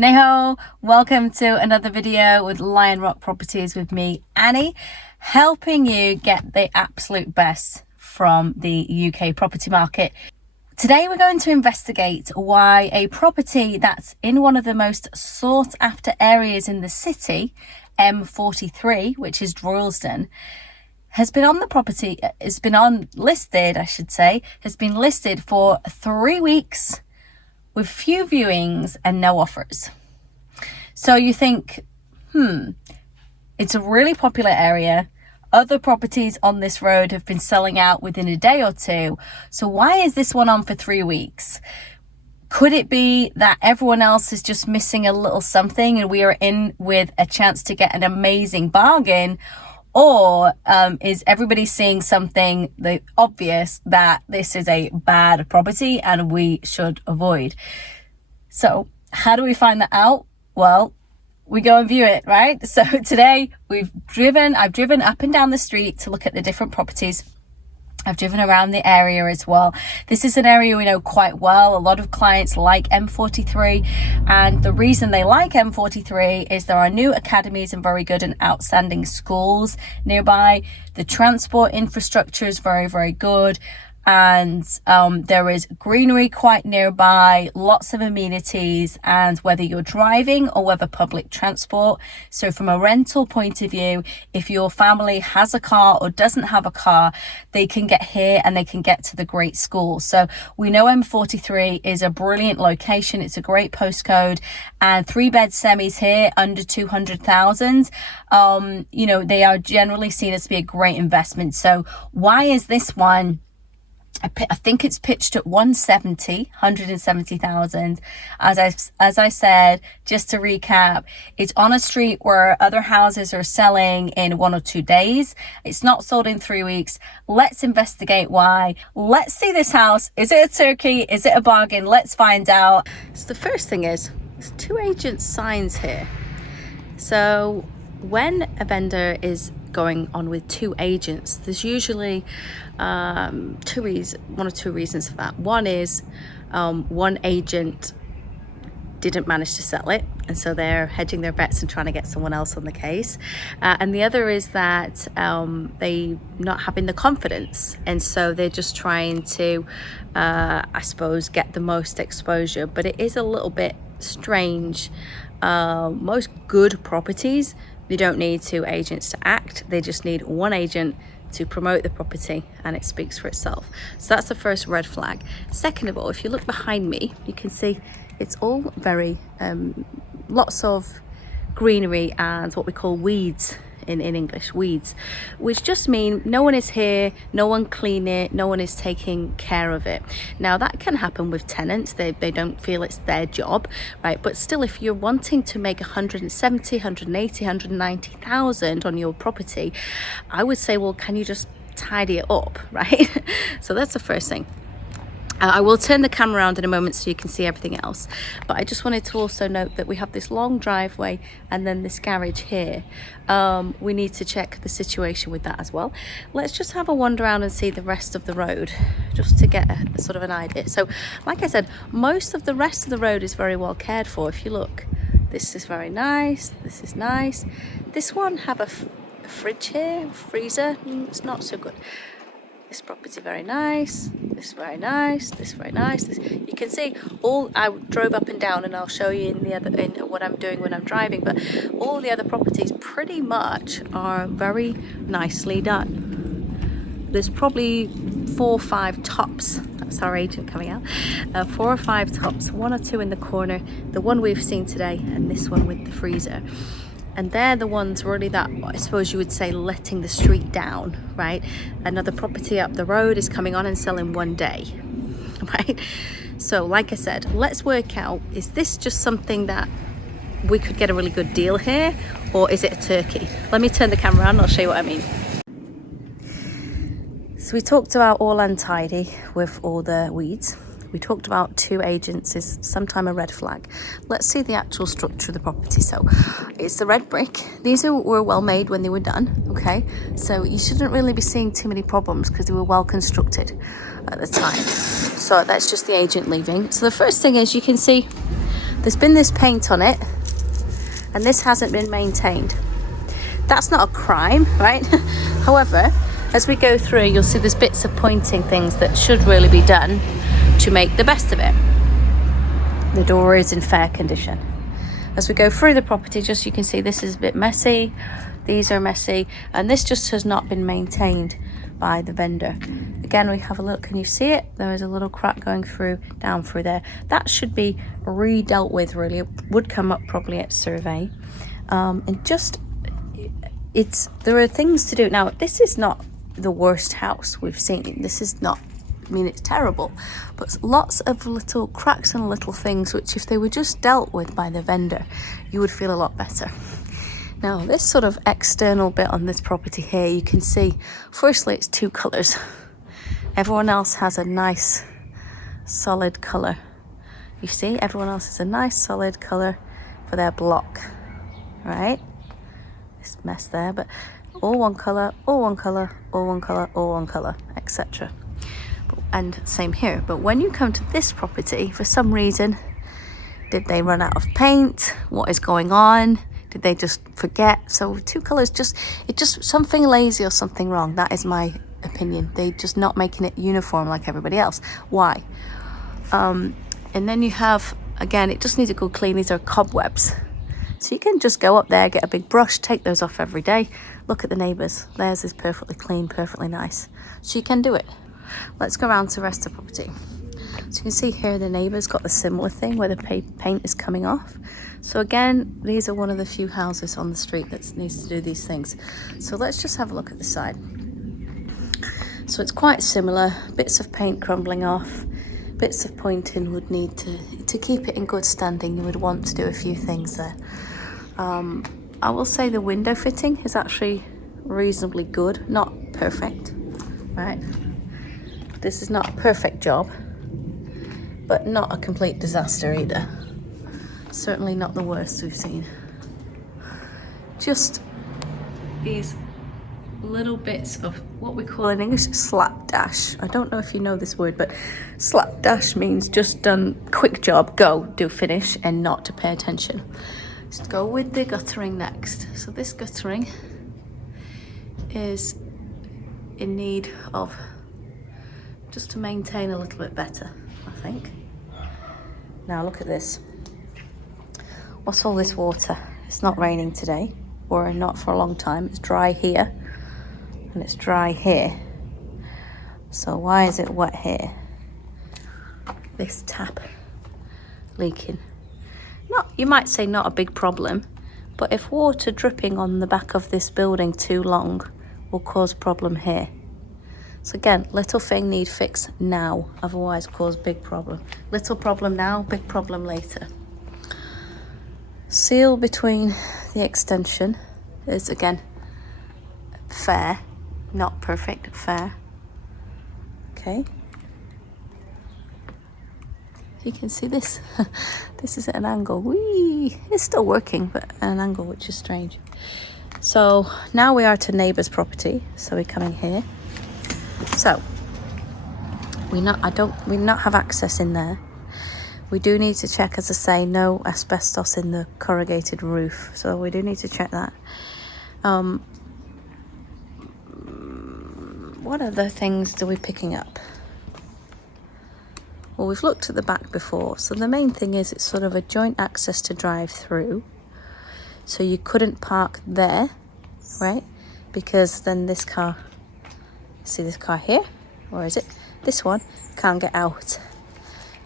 Neho, welcome to another video with Lion Rock Properties with me, Annie, helping you get the absolute best from the UK property market. Today we're going to investigate why a property that's in one of the most sought after areas in the city, M43, which is Droylsden, has been listed for 3 weeks with few viewings and no offers. So you think, it's a really popular area. Other properties on this road have been selling out within a day or two. So why is this one on for 3 weeks? Could it be that everyone else is just missing a little something and we are in with a chance to get an amazing bargain? Or is everybody seeing something obvious that this is a bad property and we should avoid? So how do we find that out? Well, we go and view it, right? So today I've driven up and down the street to look at the different properties. I've driven around the area as well. This is an area we know quite well. A lot of clients like M43, and the reason they like M43 is there are new academies and very good and outstanding schools nearby. The transport infrastructure is very, very good. And there is greenery quite nearby, lots of amenities, and whether you're driving or whether public transport. So from a rental point of view, if your family has a car or doesn't have a car, they can get here and they can get to the great schools. So we know M43 is a brilliant location. It's a great postcode, and 3-bed semis here under 200,000. They are generally seen as to be a great investment. So why is this one? I think it's pitched at 170,000. As I said, just to recap, it's on a street where other houses are selling in 1 or 2 days. It's not sold in 3 weeks. Let's investigate why. Let's see this house. Is it a turkey? Is it a bargain? Let's find out. So the first thing is, there's 2 agent signs here. So when a vendor is going on with 2 agents, there's usually one or two reasons for that. One is one agent didn't manage to sell it, and so they're hedging their bets and trying to get someone else on the case, and the other is that they not having the confidence, and so they're just trying to I suppose get the most exposure. But it is a little bit strange. Most good properties, they don't need 2 agents to act. They just need one agent to promote the property, and it speaks for itself. So that's the first red flag. Second of all, if you look behind me, you can see it's all very lots of greenery and what we call weeds in English, weeds, which just mean no one is here, no one clean it, no one is taking care of it. Now that can happen with tenants. They don't feel it's their job, right? But still, if you're wanting to make 170, 180, 190,000 on your property, I would say, well, can you just tidy it up, right? So that's the first thing. I will turn the camera around in a moment so you can see everything else, but I just wanted to also note that we have this long driveway and then this garage here. We need to check the situation with that as well. Let's just have a wander around and see the rest of the road, just to get a sort of an idea. So like I said, most of the rest of the road is very well cared for. If you look, this is very nice, this is nice. This one have a fridge here, freezer, it's not so good. This property very nice, this very nice, this very nice. You can see I drove up and down, and I'll show you in what I'm doing when I'm driving, but all the other properties pretty much are very nicely done. There's probably 4 or 5 tops. That's our agent coming out. 4 or 5 tops, 1 or 2 in the corner, the one we've seen today, and this one with the freezer. And they're the ones really that I suppose you would say letting the street down, right? Another property up the road is coming on and selling 1 day, right? So like I said, let's work out, is this just something that we could get a really good deal here, or is it a turkey? Let me turn the camera around and I'll show you what I mean. So we talked about all untidy with all the weeds. We talked about 2 agents is sometime a red flag. Let's see the actual structure of the property. So it's the red brick. These were well made when they were done, okay? So you shouldn't really be seeing too many problems because they were well constructed at the time. So that's just the agent leaving. So the first thing is you can see there's been this paint on it and this hasn't been maintained. That's not a crime, right? However, as we go through, you'll see there's bits of pointing things that should really be done to make the best of it. The door is in fair condition. As we go through the property, just you can see this is a bit messy, these are messy, and this just has not been maintained by the vendor. Again, we have a look, can you see it? There is a little crack going through, down through there. That should be re-dealt with really. It would come up probably at survey. And just, there are things to do. Now, this is not the worst house we've seen. This is not, I mean, it's terrible, but lots of little cracks and little things which if they were just dealt with by the vendor, you would feel a lot better. Now, this sort of external bit on this property here, you can see, firstly, it's 2 colours. Everyone else has a nice solid colour. You see, everyone else has a nice solid colour for their block, right? This mess there, but all one colour, all one colour, all one colour, all one colour, etc. And same here. But when you come to this property, for some reason, did they run out of paint? What is going on? Did they just forget? So 2 colours, just something lazy or something wrong. That is my opinion. They're just not making it uniform like everybody else. Why? And then you have, again, it just needs a good clean. These are cobwebs. So you can just go up there, get a big brush, take those off every day. Look at the neighbours. Theirs is perfectly clean, perfectly nice. So you can do it. Let's go around to the rest of the property. So you can see here the neighbour's got the similar thing where the paint is coming off. So again, these are one of the few houses on the street that needs to do these things. So let's just have a look at the side. So it's quite similar. Bits of paint crumbling off. Bits of pointing would need to keep it in good standing. You would want to do a few things there. I will say the window fitting is actually reasonably good, not perfect, right? This is not a perfect job, but not a complete disaster either. Certainly not the worst we've seen. Just these little bits of what we call in English slapdash. I don't know if you know this word, but slapdash means just done, quick job, go, do, finish, and not to pay attention. Just go with the guttering next. So this guttering is in need of just to maintain a little bit better, I think. Now look at this. What's all this water? It's not raining today, or not for a long time. It's dry here and it's dry here. So why is it wet here? This tap leaking. Not, you might say not a big problem, but if water dripping on the back of this building too long will cause problem here. So again, little thing need fix now, otherwise cause big problem. Little problem now, big problem later. Seal between the extension is again fair, not perfect, fair. Okay. You can see this. This is at an angle. Whee! It's still working, but at an angle, which is strange. So now we are to neighbour's property. So we come in here. So we not have access in there. We do need to check, as I say, no asbestos in the corrugated roof. So we do need to check that. What other things are we picking up? Well, we've looked at the back before. So the main thing is it's sort of a joint access to drive through. So you couldn't park there, right? Because then this car, see this car here? Or is it? This one can't get out.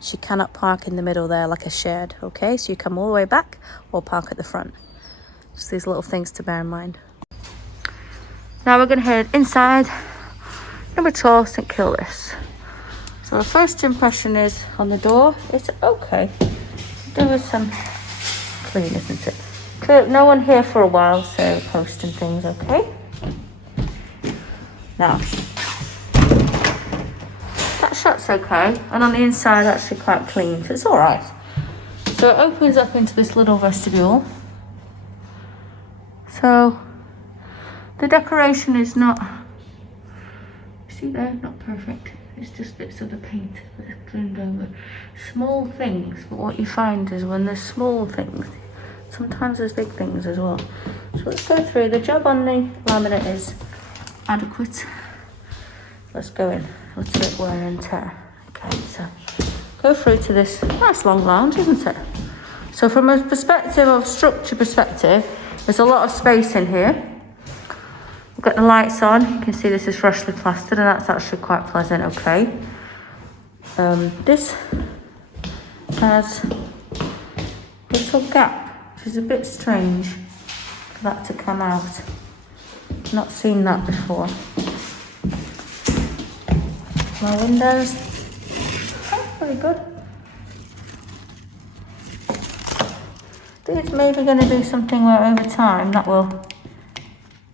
She cannot park in the middle there like a shed, okay? So you come all the way back or park at the front. Just these little things to bear in mind. Now we're going to head inside number 12 St Kilda's. So the first impression is on the door, it's okay. There was some clean, isn't it? Clear, no one here for a while, so posting things, okay? Now, that shuts okay, and on the inside actually quite clean, so it's alright. So it opens up into this little vestibule. So the decoration is not See there, not perfect. It's just bits of the paint that's trimmed over. Small things, but what you find is when there's small things, sometimes there's big things as well. So let's go through. The job on the laminate is adequate. Let's go in. Let's get wear and tear. Okay, so go through to this nice long lounge, isn't it? So from a perspective of structure perspective, there's a lot of space in here. We've got the lights on. You can see this is freshly plastered and that's actually quite pleasant, okay. This has a little gap, which is a bit strange for that to come out. Not seen that before. My windows, very good. It's maybe going to do something where over time that will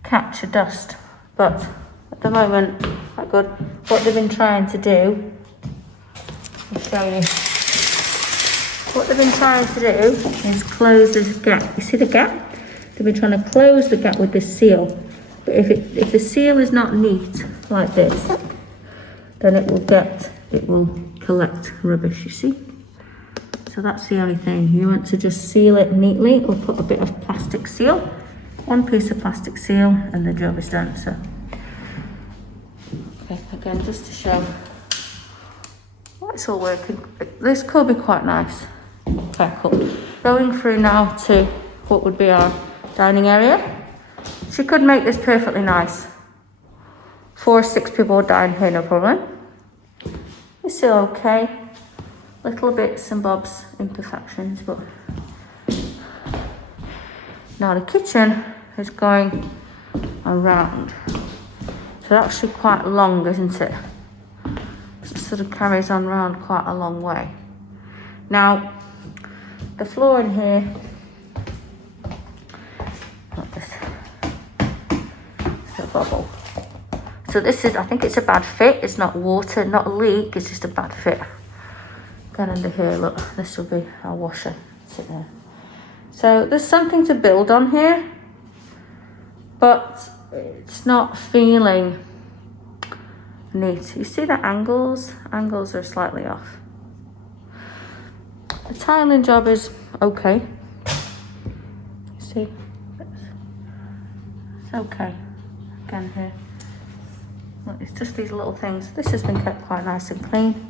capture dust, but at the moment, quite good. What they've been trying to do, I'll show you. What they've been trying to do is close this gap. You see the gap? They've been trying to close the gap with this seal. But if the seal is not neat like this, then it will collect rubbish, you see? So that's the only thing. You want to just seal it neatly or put a bit of plastic seal. One piece of plastic seal and the job is done. So, okay, again, just to show it's all working. This could be quite nice. Okay, cool. Going through now to what would be our dining area. She could make this perfectly nice. 4 or 6 people dine here, no problem. It's still okay. Little bits and bobs, imperfections, but now the kitchen is going around. So it's actually quite long, isn't it? It sort of carries on round quite a long way. Now, the floor in here, look this, it's a bubble. So this is, I think it's a bad fit. It's not water, not a leak, it's just a bad fit. Get under here, look, this will be our washer. Sit there. So there's something to build on here, but it's not feeling neat. You see the angles? Angles are slightly off. The tiling job is okay. See? It's okay. Again here. Look, it's just these little things. This has been kept quite nice and clean.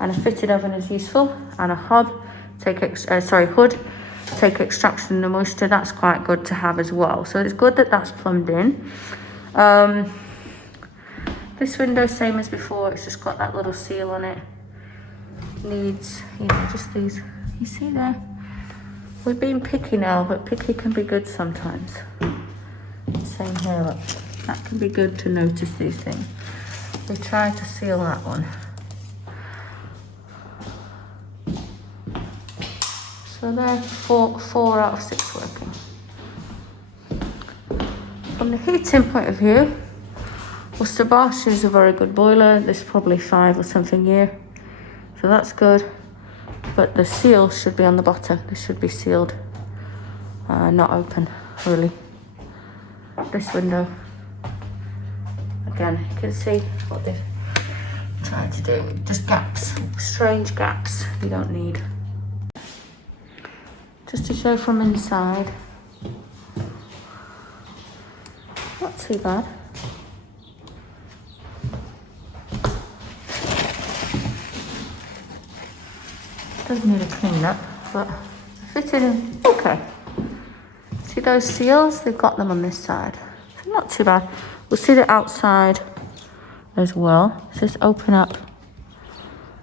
And a fitted oven is useful, and a hood, take extraction of the moisture. That's quite good to have as well. So it's good that that's plumbed in. This window, same as before, it's just got that little seal on it. Needs, you know, just these. You see there? We've been picky now, but picky can be good sometimes. Same here, look. That can be good to notice these things. We tried to seal that one. So there, 4 out of 6 working. From the heating point of view, Worcester Bosch is a very good boiler. This is probably 5 or something year. So that's good. But the seal should be on the bottom. This should be sealed, not open, really. This window, again, you can see what they've tried to do. Just gaps, strange gaps you don't need. Just to show from inside, not too bad. Does need a clean up, but fitted in okay. See those seals? They've got them on this side. So not too bad. We'll see the outside as well. So just open up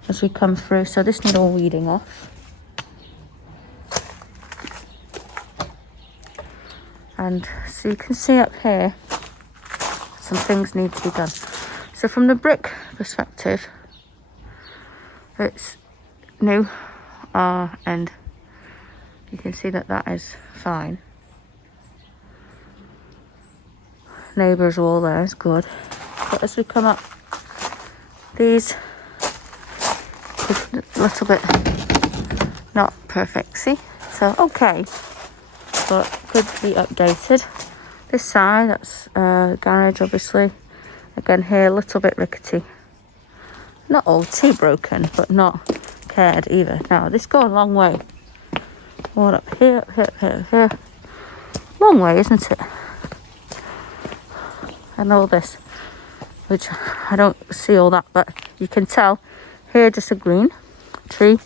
as we come through. So this needs all weeding off. And so you can see up here, some things need to be done. So from the brick perspective, it's new, and you can see that that is fine. Neighbours wall there is good. But as we come up, these a little bit not perfect, see? So okay, but could be updated. This side, that's garage obviously. Again here, a little bit rickety. Not all too broken, but not cared either. Now, this goes a long way. All up here, up here, up here, up here. Long way, isn't it? And all this, which I don't see all that, but you can tell. Here, just a green tree.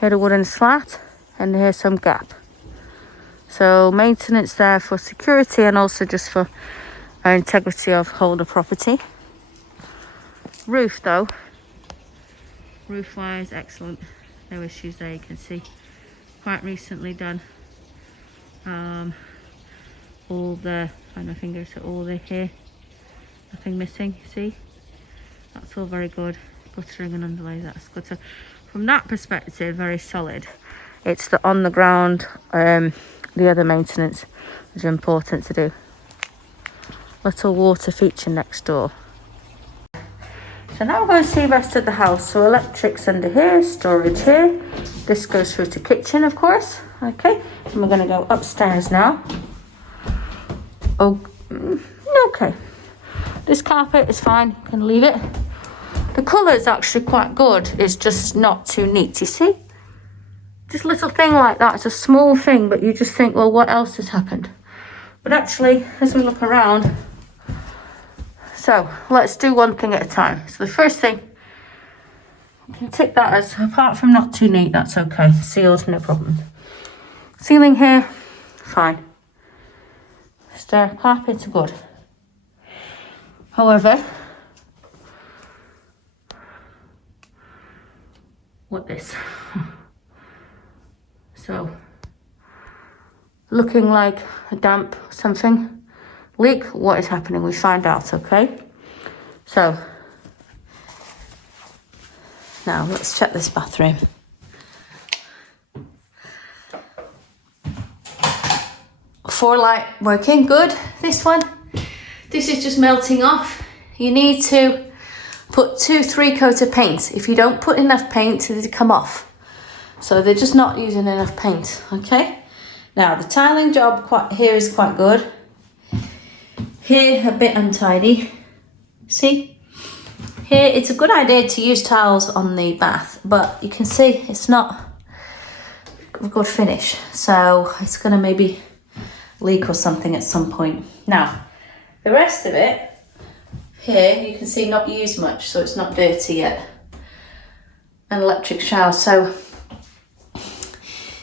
Here, a wooden slat, and here's some gap. So maintenance there for security and also just for our integrity of holder property. Roof though, roof wise excellent, no issues there. You can see quite recently done. All the, find my fingers, so all the here, nothing missing, see, that's all very good. Guttering and underlay, that's good. So from that perspective, very solid. It's the on the ground, the other maintenance is important to do. Little water feature next door. So now we're going to see the rest of the house. So electrics under here, storage here. This goes through to kitchen, of course. Okay, and we're going to go upstairs now. Oh, okay. This carpet is fine, you can leave it. The colour is actually quite good. It's just not too neat, you see? Just a little thing like that. It's a small thing, but you just think, well, what else has happened? But actually, as we look around, so let's do one thing at a time. So the first thing, you can tick that as, apart from not too neat, that's okay. Sealed, no problem. Ceiling here, fine. Stair carpets are good. However, what this? So, looking like a damp something. Leak, what is happening? We find out, okay? So, now let's check this bathroom. Four light working, good. This one, this is just melting off. You need to put 2-3 coats of paint. If you don't put enough paint, they come off. So they're just not using enough paint, okay? Now the tiling job here is quite good. Here, a bit untidy. See? Here, it's a good idea to use tiles on the bath, but you can see it's not a good finish. So it's gonna maybe leak or something at some point. Now, the rest of it, here, you can see not used much, so it's not dirty yet. An electric shower, so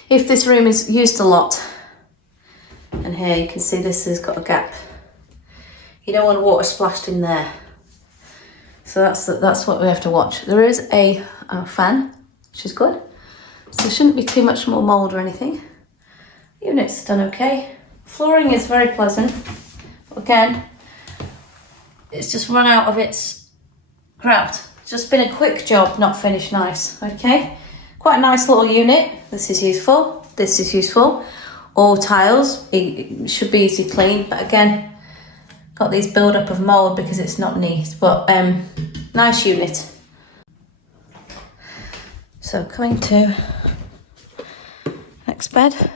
if this room is used a lot, and here you can see this has got a gap. You don't want water splashed in there. So that's what we have to watch. There is a fan, which is good. So there shouldn't be too much more mould or anything. Unit's done okay. Flooring is very pleasant. Again, it's just run out of its grout. Just been a quick job, not finished nice, okay? Quite a nice little unit. This is useful, this is useful. All tiles, it should be easy clean, but again, got these build up of mould because it's not neat, but nice unit. So coming to next bed.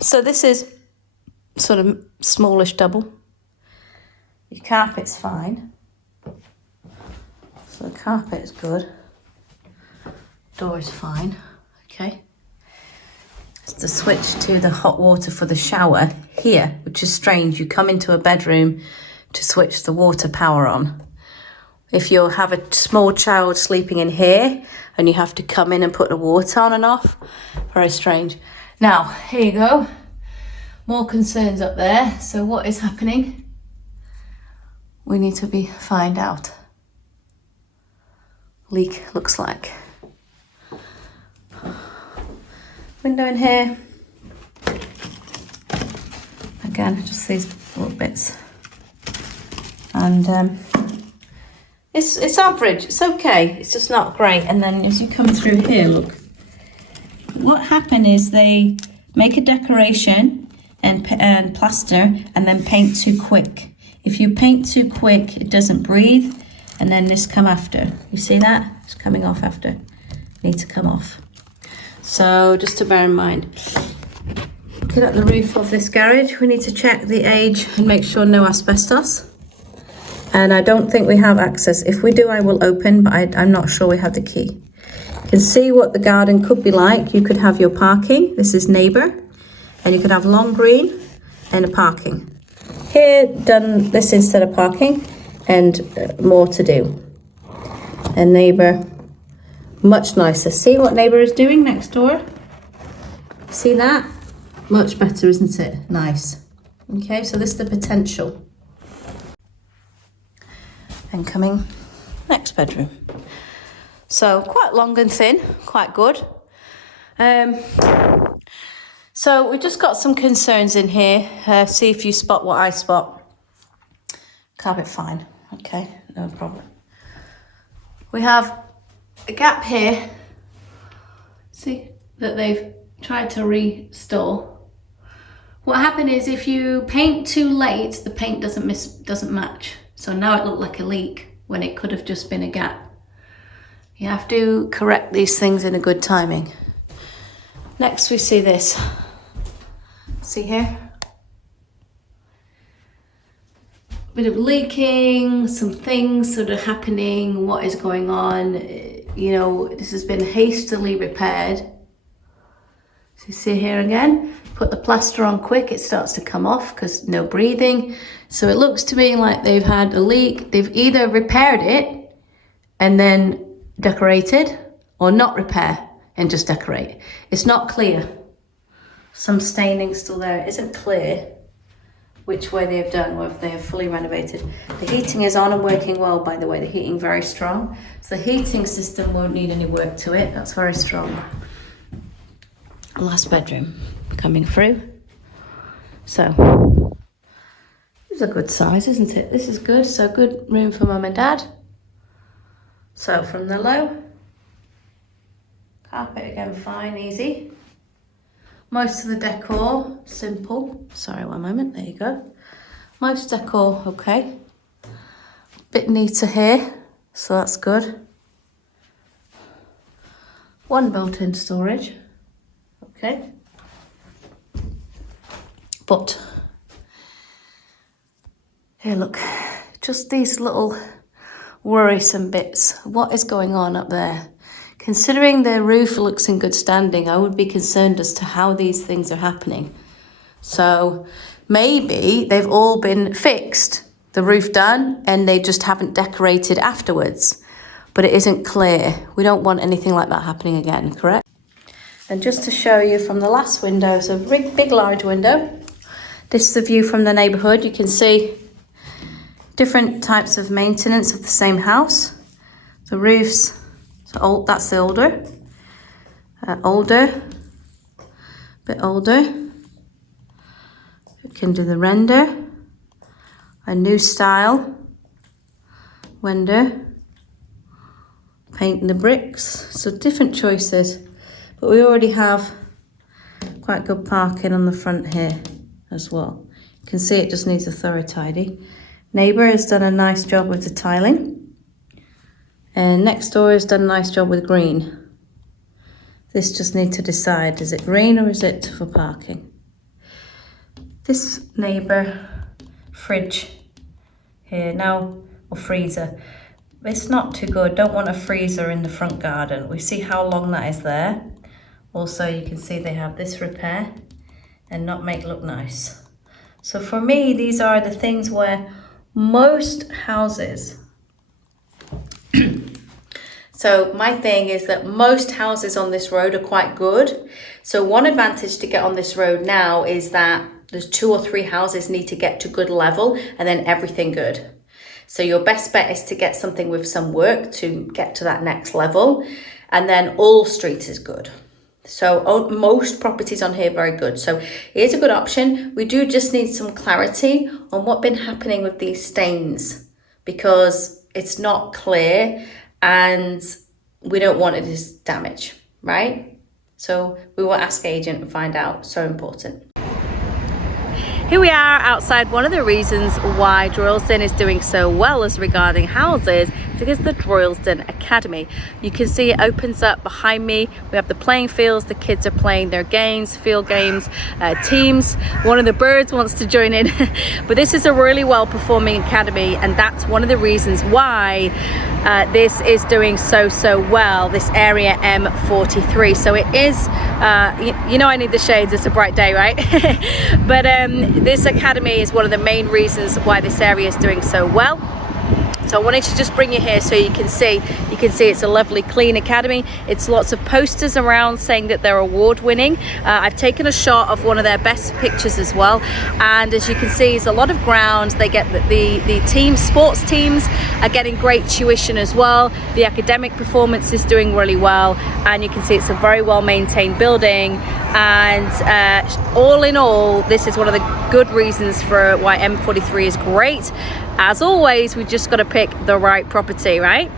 So this is sort of smallish double. Your carpet's fine. So the carpet is good. Door is fine, okay. It's the switch to the hot water for the shower here, which is strange. You come into a bedroom to switch the water power on. If you have a small child sleeping in here and you have to come in and put the water on and off, very strange. Now, here you go. More concerns up there. So what is happening? We need to find out. Leak looks like. Window in here. Again, just these little bits. And it's average, it's okay, it's just not great. And then as you come through here, look. What happened is they make a decoration and plaster and then paint too quick. If you paint too quick, it doesn't breathe, and then this come after. You see that? It's coming off after. Need to come off. So just to bear in mind. Looking at the roof of this garage, we need to check the age and make sure no asbestos. And I don't think we have access. If we do, I will open, but I'm not sure we have the key. You can see what the garden could be like. You could have your parking. This is neighbour. And you could have long green and a parking. Here, done this instead of parking and more to do. And neighbour, much nicer. See what neighbour is doing next door? See that? Much better, isn't it? Nice. Okay, so this is the potential. And coming next bedroom. So quite long and thin, quite good. So we just got some concerns in here. See if you spot what I spot. Carpet fine. Okay, no problem. We have a gap here. See that they've tried to restore. What happened is if you paint too late, the paint doesn't match. So now it looked like a leak when it could have just been a gap. You have to correct these things in a good timing. Next we see this. See here? Bit of leaking, some things sort of happening, what is going on. You know, this has been hastily repaired. So you see here again, put the plaster on quick, it starts to come off because no breathing. So it looks to me like they've had a leak. They've either repaired it and then decorated, or not repair and just decorate. It's not clear. Some staining still there. It isn't clear which way they've done or if they have fully renovated. The heating is on and working well, by the way. The heating very strong. So the heating system won't need any work to it. That's very strong. Last bedroom coming through. So this is a good size, isn't it? This is good. So good room for mum and dad. So from the low, carpet again fine, easy. Most of the decor simple. Sorry, one moment. There you go. Most decor okay. Bit neater here, so that's good. One built-in storage. Okay. But here, look, just these little worrisome bits. What is going on up there? Considering the roof looks in good standing, I would be concerned as to how these things are happening. So maybe they've all been fixed, the roof done, and they just haven't decorated afterwards. But it isn't clear. We don't want anything like that happening again, correct? And just to show you from the last window, so big large window. This is the view from the neighbourhood. You can see different types of maintenance of the same house. The roofs, so old, that's the older, bit older. You can do the render, a new style, window, painting the bricks, so different choices. But we already have quite good parking on the front here as well. You can see it just needs a thorough tidy. Neighbour has done a nice job with the tiling. And next door has done a nice job with green. This just need to decide, is it green or is it for parking? This neighbour, fridge here now, or freezer. It's not too good. Don't want a freezer in the front garden. We see how long that is there. Also, you can see they have this repair and not make look nice. So for me, these are the things where most houses, so my thing is that most houses on this road are quite good. So one advantage to get on this road now is that there's 2 or 3 houses need to get to good level and then everything good. So your best bet is to get something with some work to get to that next level. And then all streets is good. So most properties on here are very good. So here's a good option. We do just need some clarity on what's been happening with these stains because it's not clear and we don't want it as damage, right? So we will ask agent and find out. So important. Here we are outside one of the reasons why Droylsden is doing so well as regarding houses. is the Droylsden Academy. You can see it opens up behind me. We have the playing fields. The kids are playing their games, field games, teams. One of the birds wants to join in. But this is a really well-performing academy, and that's one of the reasons why this is doing so well, this area M43. So it is, you know I need the shades, it's a bright day, right? But this academy is one of the main reasons why this area is doing so well. So I wanted to just bring you here so you can see it's a lovely clean academy. It's lots of posters around saying that they're award winning. I've taken a shot of one of their best pictures as well, and as you can see it's a lot of ground. They get the team, sports teams are getting great tuition as well. The academic performance is doing really well, and you can see it's a very well maintained building, and all in all this is one of the good reasons for why M43 is great. As always, we've just got to pick the right property, right?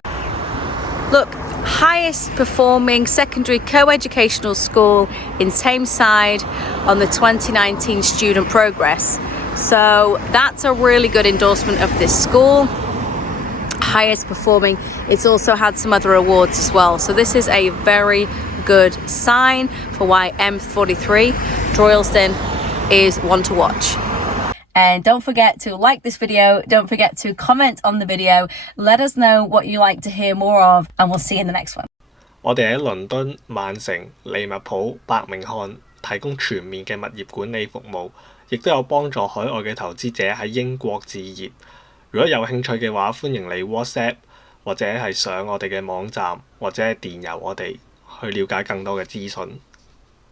Look, highest performing secondary co-educational school in Tameside on the 2019 student progress. So that's a really good endorsement of this school. Highest performing. It's also had some other awards as well. So this is a very good sign for why M43 Droylsden is one to watch. And don't forget to like this video. Don't forget to comment on the video. Let us know what you like to hear more of, and we'll see you in the next one. 我哋喺倫敦、曼城、利物浦、伯明翰提供全面嘅物業管理服務，亦都有幫助海外嘅投資者喺英國置業。如果有興趣嘅話，歡迎你 WhatsApp 或者係上我哋嘅網站或者電郵我哋去了解更多嘅資訊。